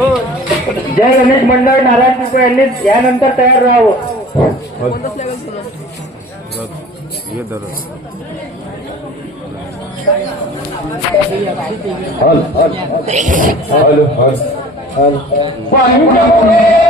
जय गणेश मंडळ नारायण कृपा यांनी यानंतर तयार राहावं. हॅलो हॅलो हॅलो हॅलो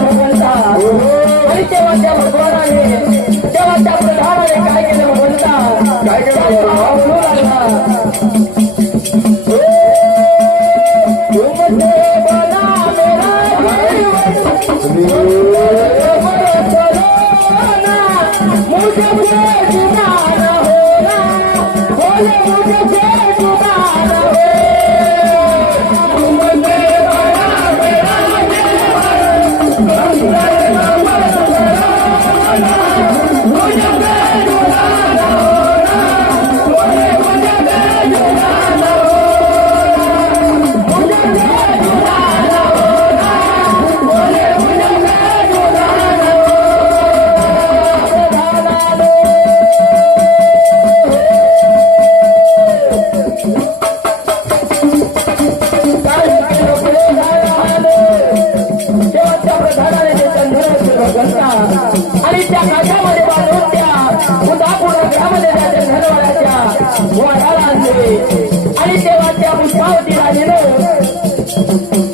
भगवंता आणि तेव्हा त्या भगवानाने तेव्हा त्या Allah'a Thank you.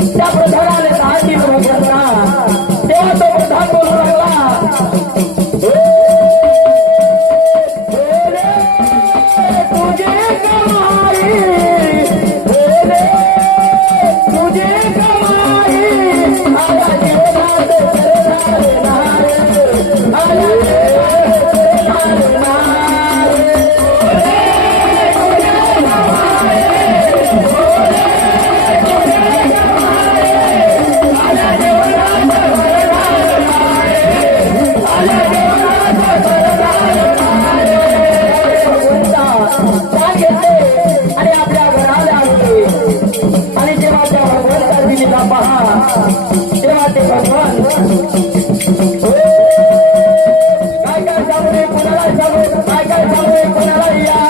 চাবো সাইকেল চাবো কোনালাইয়া